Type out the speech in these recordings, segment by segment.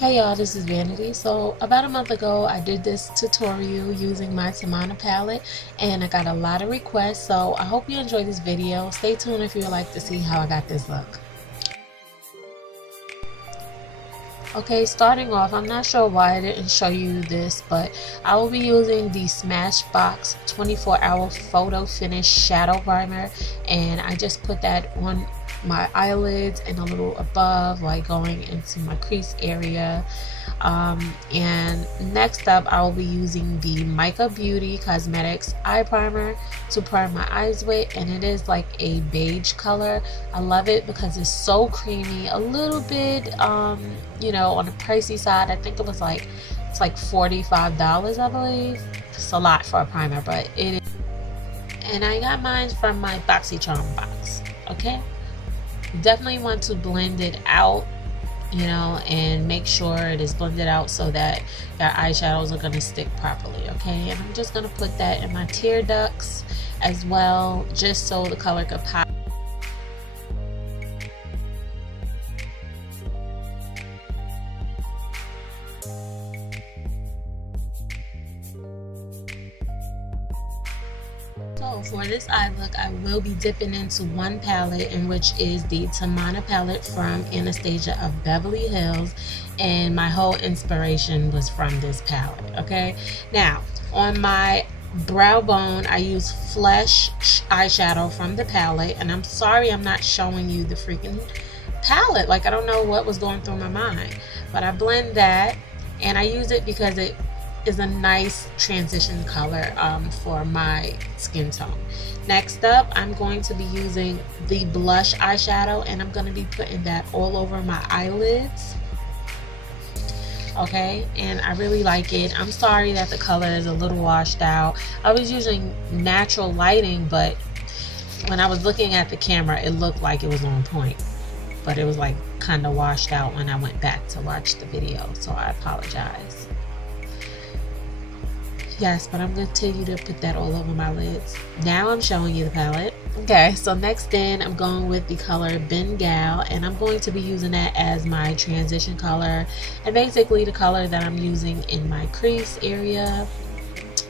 Hey y'all, this is Vanity. So about a month ago I did this tutorial using my Tamanna palette and I got a lot of requests, so I hope you enjoy this video. Stay tuned if you would like to see how I got this look. Okay, starting off, I'm not sure why I didn't show you this, but I will be using the SMASHBOX 24-hour photo finish shadow primer, and I just put that on my eyelids and a little above, like going into my crease area. And next up I will be using the MICA Beauty Cosmetics eye primer to prime my eyes with, and it is like a beige color. I love it because it's so creamy, a little bit you know, on the pricey side. I think it was like, it's like $45, I believe. It's a lot for a primer, but it is. And I got mine from my BoxyCharm box. Okay, definitely want to blend it out, you know, and make sure it is blended out so that your eyeshadows are going to stick properly. Okay, and I'm just going to put that in my tear ducts as well, just so the color could pop. So for this eye look, I will be dipping into one palette, in which is the Tamanna palette from Anastasia of Beverly Hills, and my whole inspiration was from this palette. Okay, now on my brow bone I use Flesh eyeshadow from the palette, and I'm sorry I'm not showing you the freaking palette, like I don't know what was going through my mind, but I blend that and I use it because it is a nice transition color for my skin tone. Next up, I'm going to be using the blush eyeshadow, and I'm going to be putting that all over my eyelids. Okay, and I really like it. I'm sorry that the color is a little washed out. I was using natural lighting, but when I was looking at the camera it looked like it was on point, but it was like kind of washed out when I went back to watch the video, so I apologize. Yes, but I'm going to tell you to put that all over my lids. Now I'm showing you the palette. Okay, so next in I'm going with the color Bengal, and I'm going to be using that as my transition color, and basically the color that I'm using in my crease area.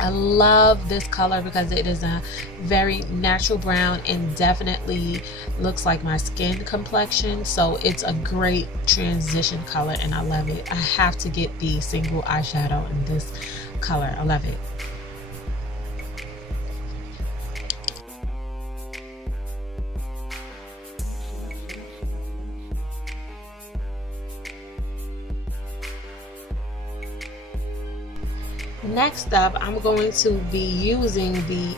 I love this color because it is a very natural brown and definitely looks like my skin complexion, so it's a great transition color and I love it. I have to get the single eyeshadow in this color. I love it. Next up, I'm going to be using the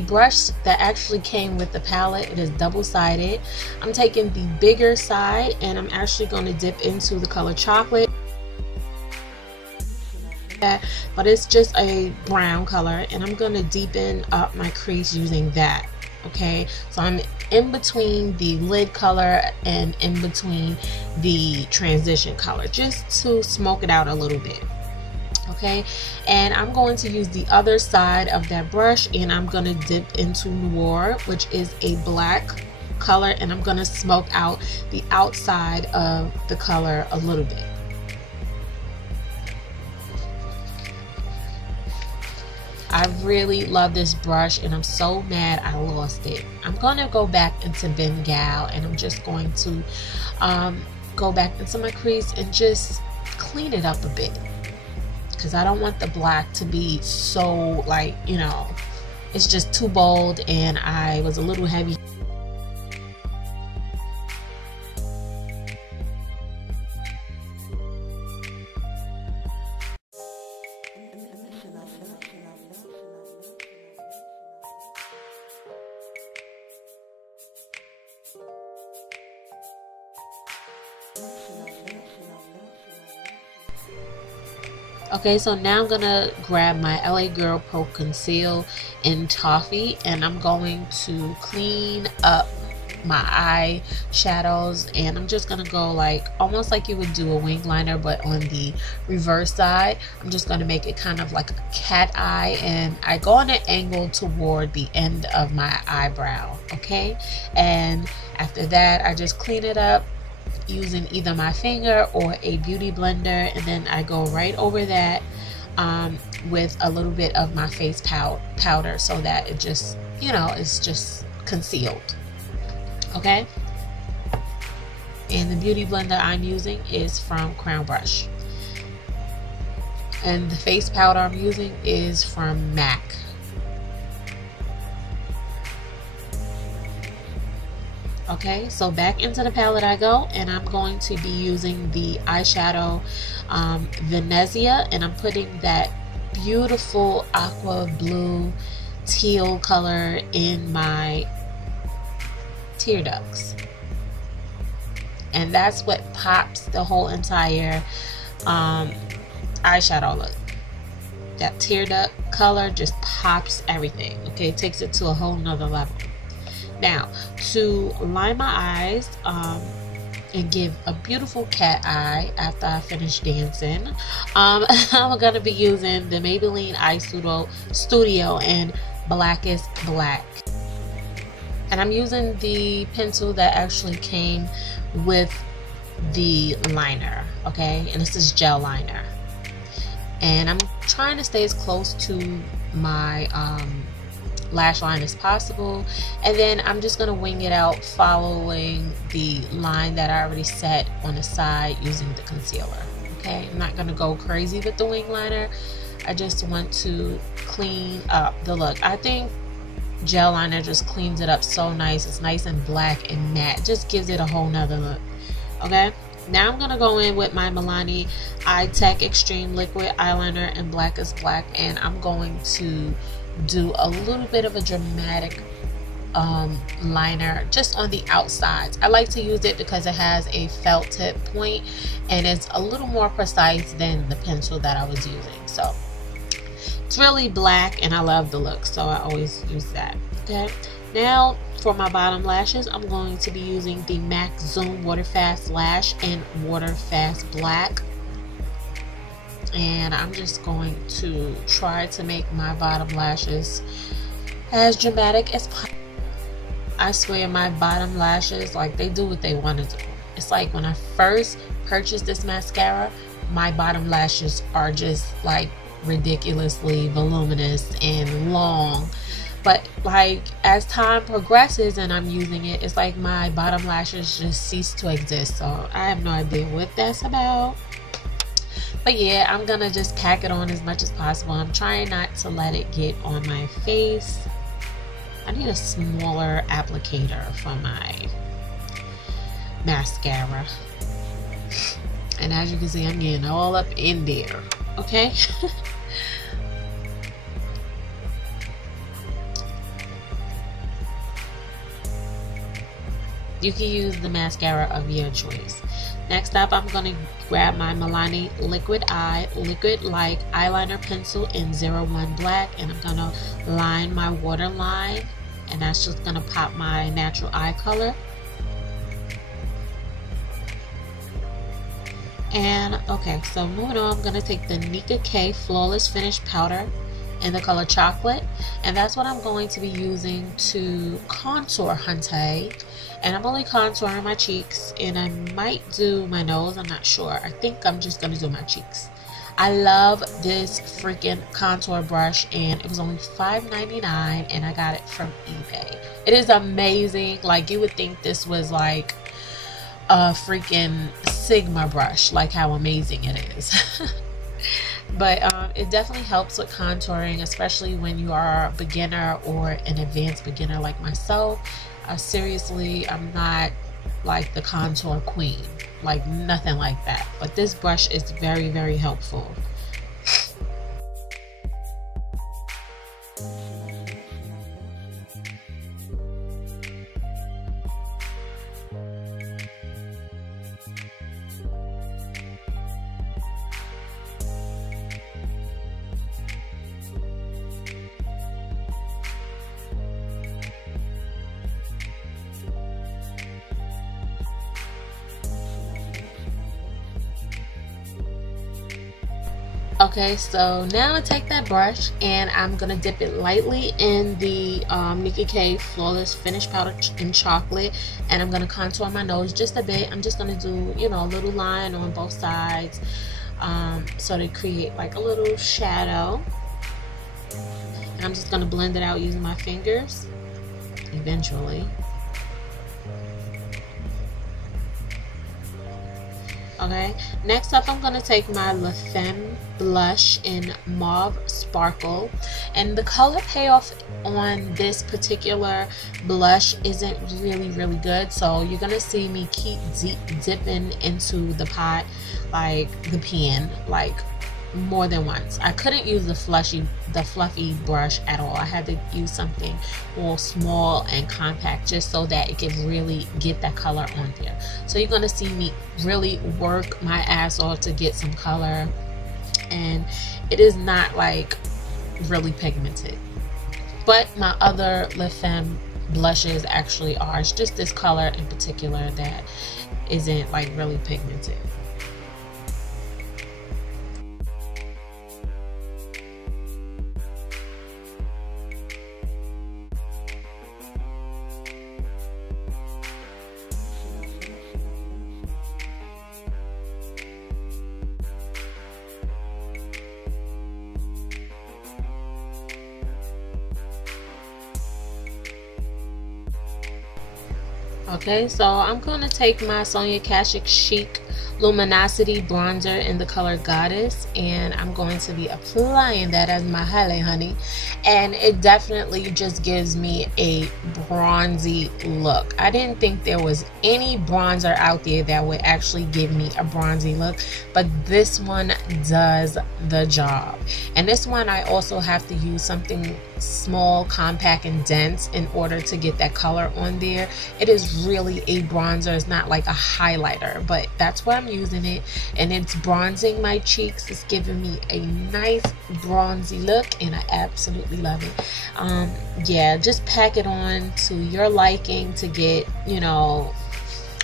brush that actually came with the palette. It is double-sided. I'm taking the bigger side and I'm actually going to dip into the color chocolate, but it's just a brown color, and I'm going to deepen up my crease using that. Okay, so I'm in between the lid color and in between the transition color, just to smoke it out a little bit. Okay, and I'm going to use the other side of that brush and I'm going to dip into NOIR, which is a black color, and I'm going to smoke out the outside of the color a little bit. I really love this brush and I'm so mad I lost it. I'm going to go back into Bengal and I'm just going to go back into my crease and just clean it up a bit, because I don't want the black to be so, like, you know, it's just too bold and I was a little heavy. Okay, so now I'm gonna grab my LA Girl Pro Conceal in Toffee, and I'm going to clean up my eye shadows, and I'm just gonna go like almost like you would do a wing liner, but on the reverse side. I'm just gonna make it kind of like a cat eye, and I go on an angle toward the end of my eyebrow. Okay, and after that I just clean it up using either my finger or a beauty blender, and then I go right over that with a little bit of my face powder so that it just, you know, it's just concealed. Okay, and the beauty blender I'm using is from Crown Brush, and the face powder I'm using is from MAC. Okay, so back into the palette I go, and I'm going to be using the eyeshadow Venezia, and I'm putting that beautiful aqua blue teal color in my tear ducts, and that's what pops the whole entire eyeshadow look. That tear duct color just pops everything. Okay, it takes it to a whole nother level. Now, to line my eyes and give a beautiful cat eye after I finish dancing, I'm going to be using the Maybelline Eyesstudio in Blackest Black. And I'm using the pencil that actually came with the liner, okay? And this is gel liner. And I'm trying to stay as close to my lash line as possible, and then I'm just gonna wing it out following the line that I already set on the side using the concealer. Okay, I'm not gonna go crazy with the wing liner. I just want to clean up the look. I think gel liner just cleans it up so nice. It's nice and black and matte, just gives it a whole nother look. Okay, now I'm gonna go in with my Milani Eye Tech Extreme Liquid Eyeliner in Blackest Black, and I'm going to do a little bit of a dramatic liner just on the outsides. I like to use it because it has a felt tip point and it's a little more precise than the pencil that I was using. So it's really black and I love the look, so I always use that. Okay, now for my bottom lashes, I'm going to be using the MAC Zoom Waterfast Lash in Waterfast Black. And I'm just going to try to make my bottom lashes as dramatic as possible. I swear my bottom lashes, like, they do what they want to do. It's like when I first purchased this mascara, my bottom lashes are just like ridiculously voluminous and long. But like as time progresses and I'm using it, it's like my bottom lashes just cease to exist. So I have no idea what that's about. But yeah, I'm gonna just pack it on as much as possible. I'm trying not to let it get on my face. I need a smaller applicator for my mascara. And as you can see, I'm getting all up in there. Okay? You can use the mascara of your choice. Next up, I'm going to grab my Milani Liquid Like Eyeliner Pencil in 01 Black, and I'm going to line my waterline, and that's just going to pop my natural eye color. And okay, so moving on, I'm going to take the NICKA Flawless Finish Powder in the color Chocolate, and that's what I'm going to be using to contour Hunte. And I'm only contouring my cheeks, and I might do my nose, I'm not sure. I think I'm just going to do my cheeks. I love this freaking contour brush, and it was only $5.99, and I got it from eBay. It is amazing. Like, you would think this was like a freaking Sigma brush, like how amazing it is. But it definitely helps with contouring, especially when you are a beginner or an advanced beginner like myself. Seriously, I'm not like the contour queen, like nothing like that, but this brush is very, very helpful. Okay, so now I take that brush and I'm gonna dip it lightly in the NICKA Flawless Finish Powder in Chocolate, and I'm gonna contour my nose just a bit. I'm just gonna do, you know, a little line on both sides, so to create like a little shadow. And I'm just gonna blend it out using my fingers eventually. Okay, next up I'm going to take my FEMME blush in Mauve Sparkle, and the color payoff on this particular blush isn't really good, so you're going to see me keep dipping into the pot like the pen, like more than once. I couldn't use the fluffy brush at all. I had to use something more small and compact just so that it could really get that color on there. So you're going to see me really work my ass off to get some color, and it is not like really pigmented, but my other FEMME blushes actually are. It's just this color in particular that isn't like really pigmented. Okay, so I'm going to take my Sonia KASHUK CHIC Luminosity bronzer in the color Goddess, and I'm going to be applying that as my highlight, honey, and it definitely just gives me a bronzy look. I didn't think there was any bronzer out there that would actually give me a bronzy look, but this one does the job. And this one I also have to use something small, compact, and dense in order to get that color on there. It is really a bronzer. It's not like a highlighter, but that's why I'm using it, and it's bronzing my cheeks. It's giving me a nice bronzy look, and I absolutely love it. Yeah, just pack it on to your liking to get, you know,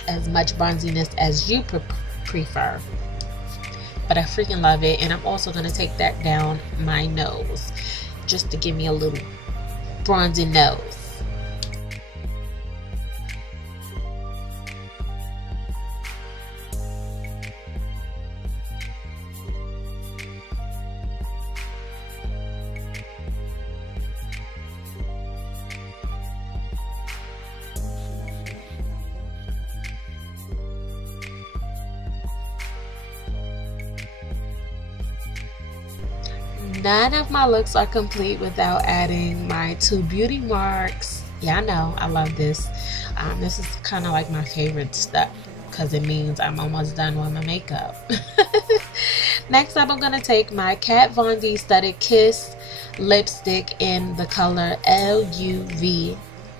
as much bronziness as you prefer, but I freaking love it. And I'm also going to take that down my nose just to give me a little bronzy nose. None of my looks are complete without adding my 2 beauty marks. Yeah, I know, I love this. This is kind of like my favorite step because it means I'm almost done with my makeup. Next up, I'm going to take my Kat Von D Studded Kiss lipstick in the color L.U.V.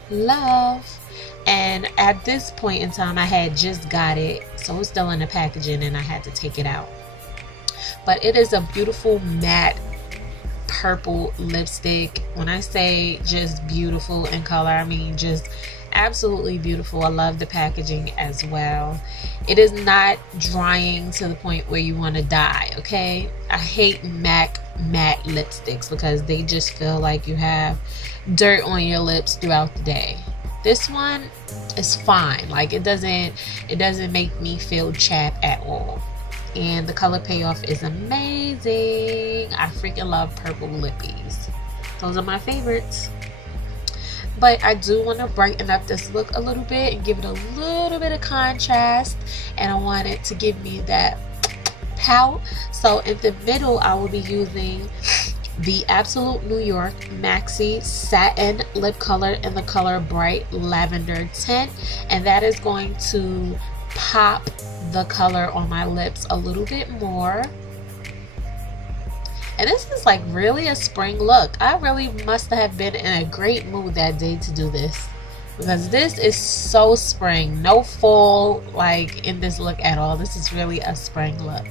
Love. And at this point in time, I had just got it, so it's still in the packaging and I had to take it out. But it is a beautiful matte purple lipstick. When I say just beautiful in color, I mean just absolutely beautiful. I love the packaging as well. It is not drying to the point where you want to die, okay? I hate matte lipsticks because they just feel like you have dirt on your lips throughout the day. This one is fine. Like it doesn't make me feel chapped at all. And the color payoff is amazing. I freaking love purple lippies. Those are my favorites. But I do want to brighten up this look a little bit and give it a little bit of contrast. And I want it to give me that pout. So in the middle, I will be using the Absolute New York Maxi Satin Lip Color in the color Bright Lavender Tint. And that is going to pop the color on my lips a little bit more. And this is like really a spring look. I really must have been in a great mood that day to do this, because this is so spring. No fall like in this look at all. This is really a spring look.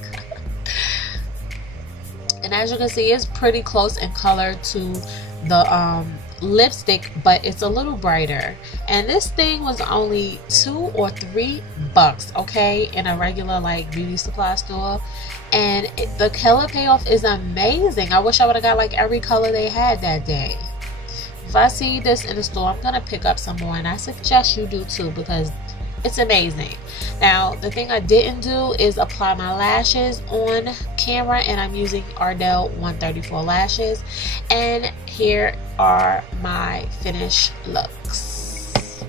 And as you can see, it's pretty close in color to the lipstick, but it's a little brighter, and this thing was only $2 or $3, okay, in a regular like beauty supply store. And the color payoff is amazing. I wish I would have got like every color they had that day. If I see this in the store, I'm gonna pick up some more, and I suggest you do too, because it's amazing. Now, the thing I didn't do is apply my lashes on camera, and I'm using Ardell 134 lashes. And here are my finished looks.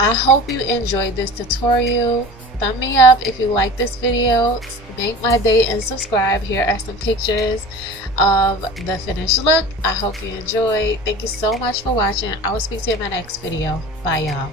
I hope you enjoyed this tutorial. Thumb me up if you like this video. Make my day and subscribe. Here are some pictures of the finished look. I hope you enjoyed. Thank you so much for watching. I will speak to you in my next video. Bye, y'all.